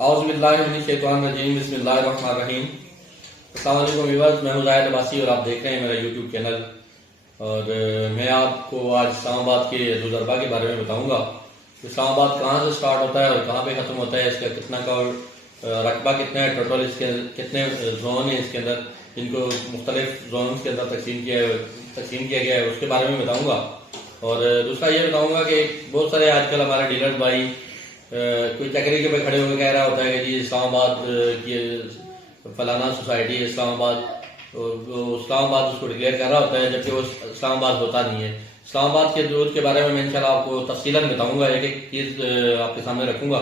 औज़ुबिल्लाहिमिनश्शैतानिर्रजीम बिस्मिल्लाहिर्रहमानिर्रहीम। अस्सलाम वालेकुम व्यूअर्स, मैं हूं ज़ाहिद अब्बासी और आप देख रहे हैं मेरा यूट्यूब चैनल। और मैं आपको आज इस्लामाबाद के ज़ुज़रबा के बारे में बताऊंगा। इस्लामाबाद कहाँ से स्टार्ट होता है और कहाँ पे ख़त्म होता है, इसका कितना का रकबा कितना है, टोटल इसके कितने जोन है इसके अंदर, इनको मुख्तलिफ जोन के अंदर तकसीम किया गया है, उसके बारे में बताऊँगा। और दूसरा ये बताऊँगा कि बहुत सारे आजकल हमारे डीलर्स भाई कोई चक्री के पे खड़े होकर कह रहा होता है कि जी इस्लामाबाद की फलाना सोसाइटी है इस्लामाबाद, तो इस्लामाबाद उसको डिक्लेयर कर रहा होता है, जबकि वो इस्लामाबाद होता नहीं है। इस्लामाबाद के दूध के बारे में मैं इंशाल्लाह आपको तफसीलन बताऊंगा, एक एक चीज़ आपके सामने रखूंगा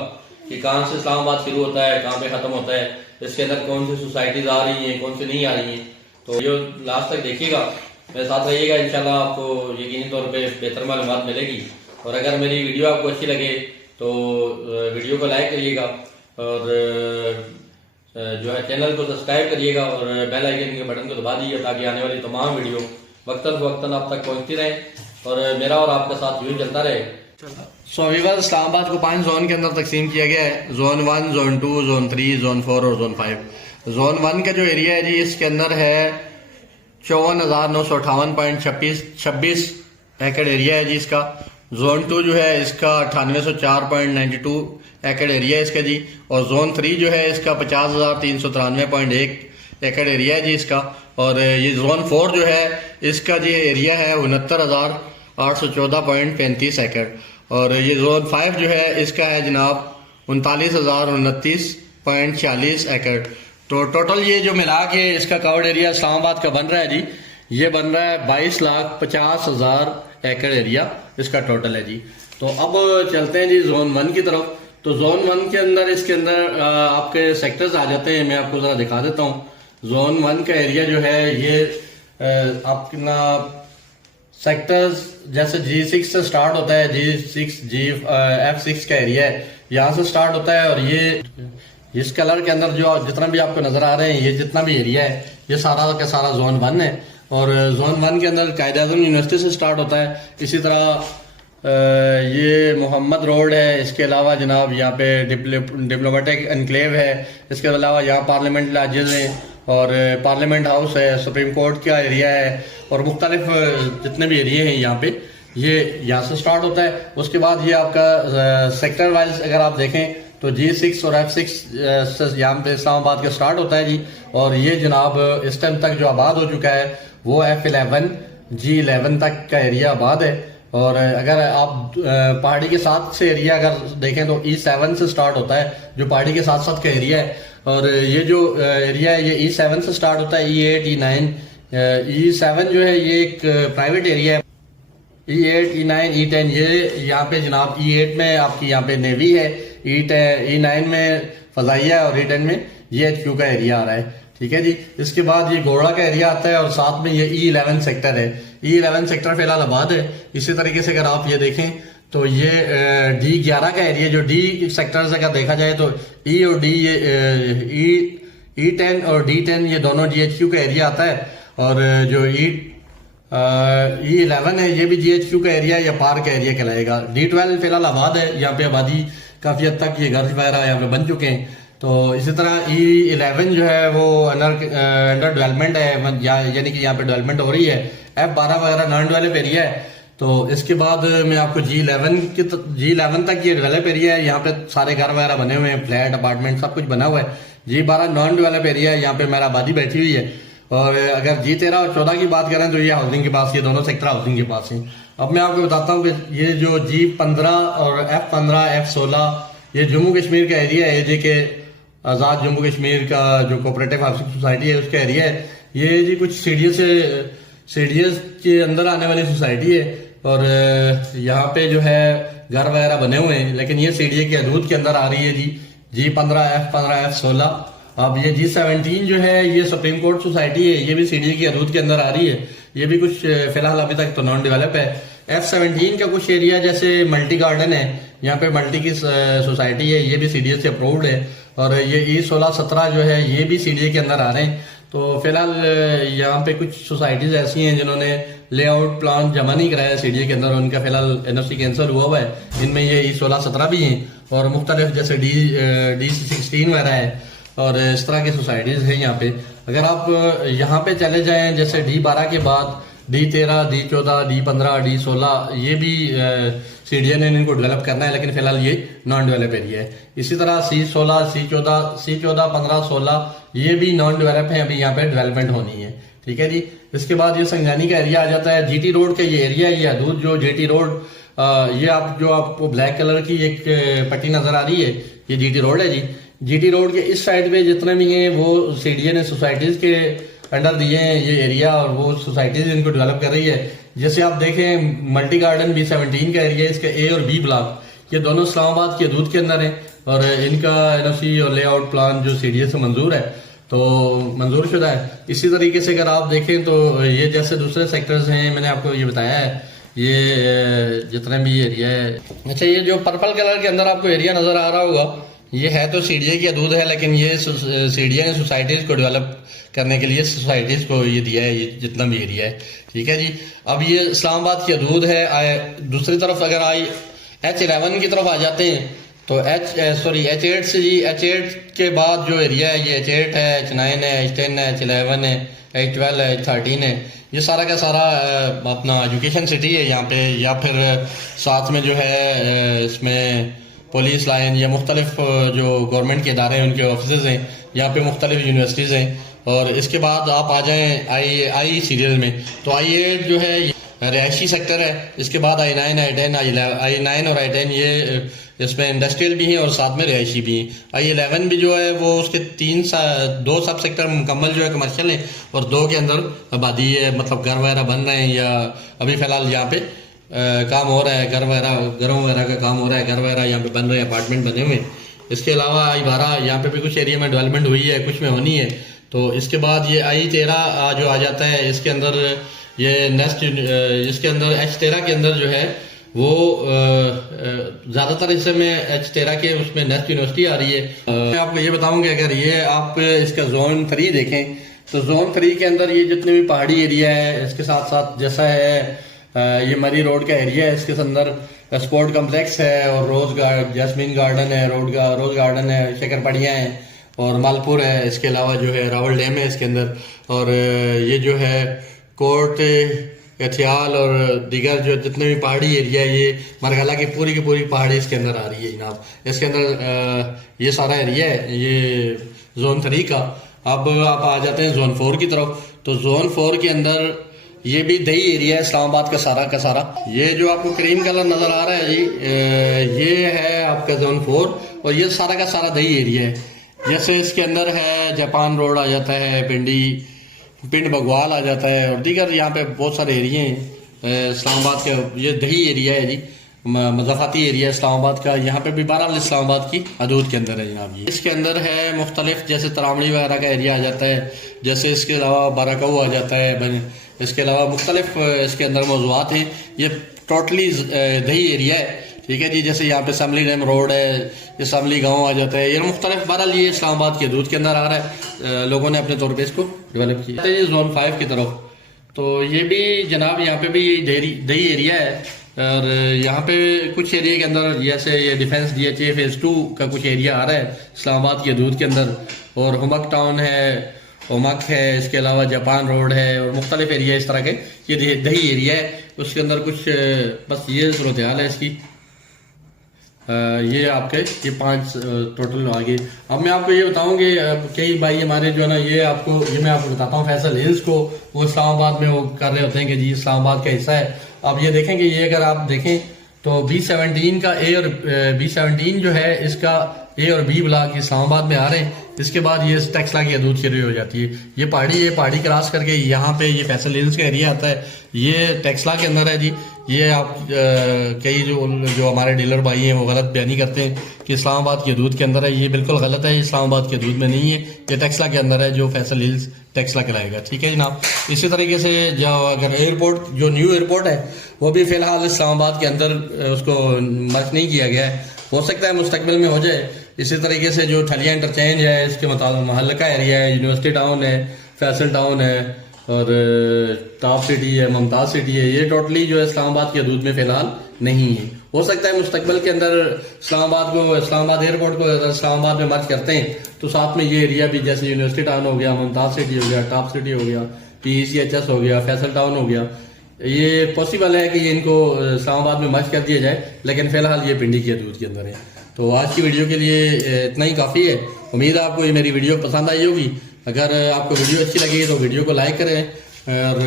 कि कहाँ से इस्लामाबाद शुरू होता है, कहाँ पे ख़त्म होता है, इसके अंदर कौन सी सोसाइटीज़ आ रही हैं, कौन सी नहीं आ रही हैं। तो ये लास्ट तक देखिएगा, मेरे साथ रहिएगा, इंशाल्लाह आपको यकीनी तौर पर बेहतर मालूमात मिलेगी। और अगर मेरी वीडियो आपको अच्छी लगे तो वीडियो को लाइक करिएगा और जो है चैनल को सब्सक्राइब करिएगा और बेल आइकन के बटन को दबा दीजिए ताकि आने वाली तमाम वीडियो वक्तन फ़वक्तन आप तक पहुंचती रहे और मेरा और आपका साथ यूँ चलता रहे। सो व्यूअर्स, इस्लामाबाद को 5 जोन के अंदर तकसीम किया गया है। जोन 1, जोन 2, जोन 3, जोन 4 और जोन 5। जोन 1 का जो एरिया है जी, इसके अंदर है 54,958.26 एकड़ एरिया है जी इसका। जोन 2 जो है इसका 9804.92 एकड़ एरिया है इसका जी। और जोन 3 जो है इसका 50,393.1 एकड़ एरिया है जी इसका। और ये जोन 4 जो है इसका जी एरिया है 69,814.35 एकड़। और ये जोन 5 जो है इसका है जनाब 39,029.40 एकड़। तो टोटल ये जो मिला के इसका कवर्ड एरिया इस्लामाबाद का बन रहा है जी, ये बन रहा है 22,50,000 एकड़ एरिया इसका टोटल है जी। तो अब चलते हैं जी जोन 1 की तरफ। तो जोन 1 के अंदर इसके अंदर आपके सेक्टर्स आ जाते हैं, मैं आपको जरा दिखा देता हूँ। जोन 1 का एरिया जो है ये अपना सेक्टर्स जैसे G6 से स्टार्ट होता है, F6 का एरिया है, यहाँ से स्टार्ट होता है। और ये इस कलर के अंदर जो जितना भी आपको नजर आ रहे हैं, ये जितना भी एरिया है ये सारा का सारा जोन 1 है। और जोन 1 के अंदर कायद-ए-आज़म यूनिवर्सिटी से स्टार्ट होता है। इसी तरह ये मोहम्मद रोड है, इसके अलावा जनाब यहाँ पे डिप्लोमेटिक एनक्लेव है, इसके अलावा यहाँ पार्लियामेंट लॉजेज हैं और पार्लियामेंट हाउस है, सुप्रीम कोर्ट का एरिया है और मुख्तलिफ जितने भी एरिए हैं यहाँ पे, ये यहाँ से स्टार्ट होता है। उसके बाद ये आपका सेक्टर वाइज अगर आप देखें तो G6 और F6 यहाँ पे इस्लामाबाद का स्टार्ट होता है जी। और ये जनाब इस टाइम तक जो आबाद हो चुका है वो F11 G11 तक का एरिया आबाद है। और अगर आप पहाड़ी के साथ से एरिया अगर देखें तो E7 से स्टार्ट होता है, जो पहाड़ी के साथ साथ का एरिया है। और ये जो एरिया है ये E7 से स्टार्ट होता है, E8 E9 E7 जो है ये एक प्राइवेट एरिया है। E8 E9 E10 ये यहाँ पे जनाब E8 में आपकी यहाँ पे नेवी है, E9 में फजाइया और E10 में GHQ का एरिया आ रहा है, ठीक है जी। इसके बाद ये घोड़ा का एरिया आता है और साथ में ये E11 सेक्टर है। E11 सेक्टर फिलहाल आबाद है। इसी तरीके से अगर आप ये देखें तो ये D11 का एरिया, जो D सेक्टर से अगर देखा जाए तो E और D ये E10 और D10 ये दोनों GHQ का एरिया आता है। और जो E11 है ये भी GHQ का एरिया या पार्क का एरिया कहलाएगा। D12 फिलहाल आबाद है, यहाँ पे आबादी काफी हद तक ये घर वगैरह यहाँ पे बन चुके हैं। तो इसी तरह E11 जो है वो अंडर डेवलपमेंट है, यानी कि यहाँ पे डेवलपमेंट हो रही है। F12 वगैरह नॉन डेवलप एरिया है। तो इसके बाद मैं आपको G11 तक ये डेवलप एरिया है, यहाँ पे सारे घर वगैरह बने हुए हैं, फ्लैट अपार्टमेंट सब कुछ बना हुआ है। G12 नॉन डेवलप एरिया है, यहाँ पे मेरा आबादी बैठी हुई है। और अगर G13 और 14 की बात करें तो ये हाउसिंग के पास, ये दोनों सेक्टर हाउसिंग के पास हैं। अब मैं आपको बताता हूँ कि ये जो G15 और F15 F16 ये जम्मू कश्मीर का एरिया है, ये कि आज़ाद जम्मू कश्मीर का जो कोऑपरेटिव हाउसिंग सोसाइटी है उसका एरिया है। ये जी कुछ सीडीएस के अंदर आने वाली सोसाइटी है। और यहाँ पे जो है घर वगैरह बने हुए हैं, लेकिन ये सीडीए के हदूद के अंदर आ रही है जी। G15 F15 F16। अब ये G17 जो है ये सुप्रीम कोर्ट सोसाइटी है, ये भी सीडीए की हदूद के अंदर आ रही है। ये भी कुछ फिलहाल अभी तक तो नॉन डेवलप है। F17 का कुछ एरिया जैसे मल्टी गार्डन है, यहाँ पे मल्टी की सोसाइटी है, ये भी सीडीए से अप्रूव्ड है। और ये E16-17 जो है ये भी सीडीए के अंदर आ रहे हैं। तो फिलहाल यहाँ पे कुछ सोसाइटीज ऐसी हैं जिन्होंने लेआउट प्लान जमा नहीं कराया सीडीए के अंदर, उनका फिलहाल एनओसी कैंसिल हुआ है। इनमें ये E16-17 भी हैं। और मुख्तलिफ जैसे D16 वगैरह है और इस तरह की सोसाइटीज़ हैं यहाँ पे। अगर आप यहाँ पे चले जाएं जैसे D12 के बाद D13, D14, D15, D16 ये भी CDA ने इनको डेवलप करना है, लेकिन फिलहाल ये नॉन डेवलप एरिया है। इसी तरह C16, C14, 15, 16 ये भी नॉन डेवलप है, अभी यहाँ पे डेवलपमेंट होनी है। ठीक है जी। इसके बाद ये संजानी का एरिया आ जाता है। GT रोड का ये एरिया है, ये हदूद जो GT रोड ये आपको ब्लैक कलर की एक पट्टी नजर आ रही है, ये GT रोड है जी। GT रोड के इस साइड पे जितने भी हैं वो CDA ने सोसाइटीज के अंडर दिए हैं ये एरिया, और वो सोसाइटीज इनको डेवलप कर रही है। जैसे आप देखें मल्टी गार्डन B17 का एरिया, इसका A और B ब्लॉक ये दोनों इस्लामाबाद की हदूद के अंदर है, और इनका NOC और लेआउट प्लान जो CDA से मंजूर है तो मंजूर शुदा है। इसी तरीके से अगर आप देखें तो ये जैसे दूसरे सेक्टर्स हैं, मैंने आपको ये बताया है, ये जितने भी एरिया है। अच्छा, ये जो पर्पल कलर के अंदर आपको एरिया नजर आ रहा होगा, ये है तो CDA की हदूद है, लेकिन ये CDA ने सोसाइटीज को डेवलप करने के लिए सोसाइटीज को ये दिया है, ये जितना भी एरिया है। ठीक है जी। अब ये इस्लामाबाद की हदूद है। दूसरी तरफ अगर H11 की तरफ आ जाते हैं तो H8 से जी, H8 के बाद जो एरिया है ये H8 है, H9 है, H10 है, H11 है, H12 है, H13 है। ये सारा का सारा अपना एजुकेशन सिटी है यहाँ पे, या फिर साथ में जो है इसमें पुलिस लाइन या मुख्तलिफ जो गवर्नमेंट के इदारे हैं उनके ऑफिस हैं, यहाँ पे मुख्तलिफ यूनिवर्सिटीज़ हैं। और इसके बाद आप आ जाएँ आई सीरियल में तो I8 जो है रिहायशी सेक्टर है। इसके बाद I9, I9 और I10 ये इसमें इंडस्ट्रियल भी हैं और साथ में रिहायशी भी हैं। I11 भी जो है वो उसके 2 सब सेक्टर मुकम्मल जो है कमर्शियल है, और 2 के अंदर आबादी है, मतलब घर वगैरह बन रहे हैं या अभी फ़िलहाल यहाँ पे काम हो रहा है, घरों वगैरह का काम हो रहा है, घर वगैरह यहाँ पे बन रहे हैं, अपार्टमेंट बने हुए हैं। इसके अलावा I12 यहाँ पे भी कुछ एरिया में डेवलपमेंट हुई है, कुछ में होनी है। तो इसके बाद ये I13 जो आ जाता है, इसके अंदर ये नेस्ट, इसके अंदर H13 के अंदर जो है वो ज़्यादातर हिस्से में H13 के उसमें नेस्ट यूनिवर्सिटी आ रही है। मैं आपको ये बताऊंगा, अगर ये आप इसका जोन 3 देखें तो जोन 3 के अंदर ये जितने भी पहाड़ी एरिया है, इसके साथ साथ जैसा है ये मरी रोड का एरिया है, इसके अंदर स्पोर्ट कम्प्लेक्स है और जैस्मीन गार्डन है, रोज गार्डन है, शक्करपड़ियाँ हैं और मालपुर है। इसके अलावा जो है रावल डैम है इसके अंदर, और ये जो है कोर्ट एथियाल और दीगर जो जितने भी पहाड़ी एरिया है, ये मरगला की पूरी पहाड़ी इसके अंदर आ रही है जनाब। इसके अंदर ये सारा एरिया है ये जोन 3 का। अब आप आ जाते हैं जोन 4 की तरफ, तो जोन 4 के अंदर ये भी दही एरिया है इस्लामाबाद का सारा। ये जो आपको क्रीम कलर नजर आ रहा है जी, ये है आपका जोन 4 और ये सारा का सारा दही एरिया है। जैसे इसके अंदर है जापान रोड आ जाता है, पिंड बगवाल आ जाता है और दीगर यहाँ पे बहुत सारे एरिए हैं इस्लामाबाद के। ये दही एरिया है जी, मज़ाफ़ाती एरिया इस्लामाबाद का। यहाँ पे भी बहरहाल इस्लामाबाद की हदूद के अंदर है जनाब। ये इसके अंदर है मुख्तलिफ, जैसे तरामड़ी वगैरह का एरिया आ जाता है, जैसे इसके अलावा बाराकाऊ आ जाता है, इसके अलावा मुख्तलिफ इसके अंदर मौज़ूआत हैं। ये टोटली दही एरिया है। ठीक है जी। जैसे यहाँ पे शामली डैम रोड है, ये शामली गांव आ जाता है, ये मुख्तलिफ बहरहाल ये इस्लामाबाद के हदूद के अंदर आ रहा है। लोगों ने अपने तौर पे इसको डेवलप किया है। ये जोन 5 की तरफ, तो ये भी जनाब यहाँ पे भी दही एरिया है, और यहाँ पे कुछ एरिया के अंदर जैसे ये डिफेंस DHA फेज़ 2 का कुछ एरिया आ रहा है इस्लामाबाद की हदूद के अंदर, और हुमक टाउन है, ओमक है, इसके अलावा जापान रोड है और मुख्तलिफ एरिया इस तरह के ये दही एरिया है। उसके अंदर कुछ बस ये सूरत हाल है इसकी। ये आपके ये 5 टोटल आगे। अब मैं आपको ये बताऊं कि कई भाई हमारे जो है ना, ये मैं आपको बताता हूँ फैसल हिल्स को, वो इस्लामाबाद में वो कर रहे होते हैं कि जी इस्लामाबाद का हिस्सा है। अब ये देखें कि ये अगर आप देखें तो B17 का A और B17 जो है इसका A और B ब्लॉक इस्लामाबाद में आ रहे हैं। इसके बाद ये टेक्सला की हदूद शुरू हो जाती है। ये पहाड़ी क्रॉस करके यहाँ पे ये फैसल हिल्स का एरिया आता है, ये टेक्सला के अंदर है जी। ये आप कई जो हमारे डीलर भाई हैं वो गलत बयानी करते हैं कि इस्लामाबाद की हदूद के अंदर है, ये बिल्कुल गलत है। इस्लामाबाद की हदूद में नहीं है, ये टेक्सला के अंदर है, जो फैसल हिल्स टेक्सला कहलाएगा। ठीक है जनाब। इसी तरीके से जो अगर एयरपोर्ट, जो न्यू एयरपोर्ट है वो भी फिलहाल इस्लामाबाद के अंदर उसको मर्ज नहीं किया गया है, हो सकता है मुस्तकबिल में हो जाए। इसी तरीके से जो ठलिया इंटरचेंज है इसके महल्ला एरिया है, यूनिवर्सिटी टाउन है, फैसल टाउन है और टॉप सिटी है, मुमताज़ सिटी है, ये टोटली जो है इस्लामाबाद की हदूद में फ़िलहाल नहीं है। हो सकता है मुस्तकबिल के अंदर इस्लामाबाद एयरपोर्ट को अगर इस्लामाबाद में मर्ज करते हैं तो साथ में ये एरिया भी, जैसे यूनिवर्सिटी टाउन हो गया, मुमताज सिटी हो गया, टॉप सिटी हो गया, PECHS हो गया, फैसल टाउन हो गया, ये पॉसिबल है कि ये इनको इस्लामाबाद में मर्ज कर दिया जाए, लेकिन फिलहाल ये पिंडी की हदूद के अंदर है। तो आज की वीडियो के लिए इतना ही काफ़ी है। उम्मीद है आपको ये मेरी वीडियो पसंद आई होगी। अगर आपको वीडियो अच्छी लगी तो वीडियो को लाइक करें और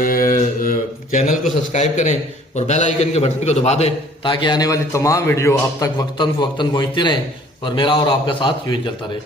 चैनल को सब्सक्राइब करें और बेल आइकन के बटन को दबा दें ताकि आने वाली तमाम वीडियो अब तक वक्तन फवक्तन पहुंचती रहें और मेरा और आपका साथ यूं ही चलता रहे।